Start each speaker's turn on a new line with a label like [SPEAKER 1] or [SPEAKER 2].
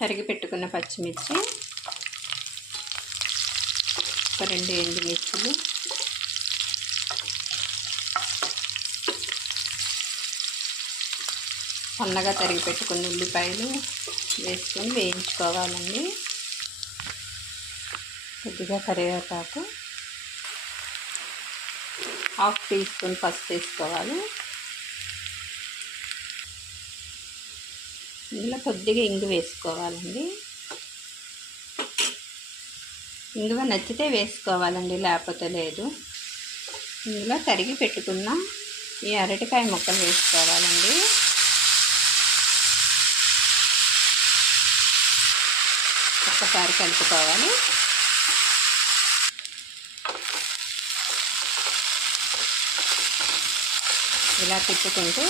[SPEAKER 1] తరిగి పెట్టుకున్న పచ్చిమిర్చి. ఒక రెండు ఎండుమిర్చులు. సన్నగా తరిగి పెట్టుకున్న ఉల్లిపాయలు వేసుకొని వేయించుకోవాలండి. కొద్దిగా కరివేపాకు. హాఫ్ టీ స్పూన్ పసుపు వేసుకోవాలి. ఇందులో కొద్దిగా ఇంగు వేసుకోవాలండి. ఇంగువ నచ్చితే వేసుకోవాలండి లేకపోతే లేదు. ఇందులో తరిగి పెట్టుకున్న ఈ అరటికాయ ముక్కలు వేసుకోవాలండి. ఒక్కసారి కలుపుకోవాలి. ఇలా తిప్పుకుంటూ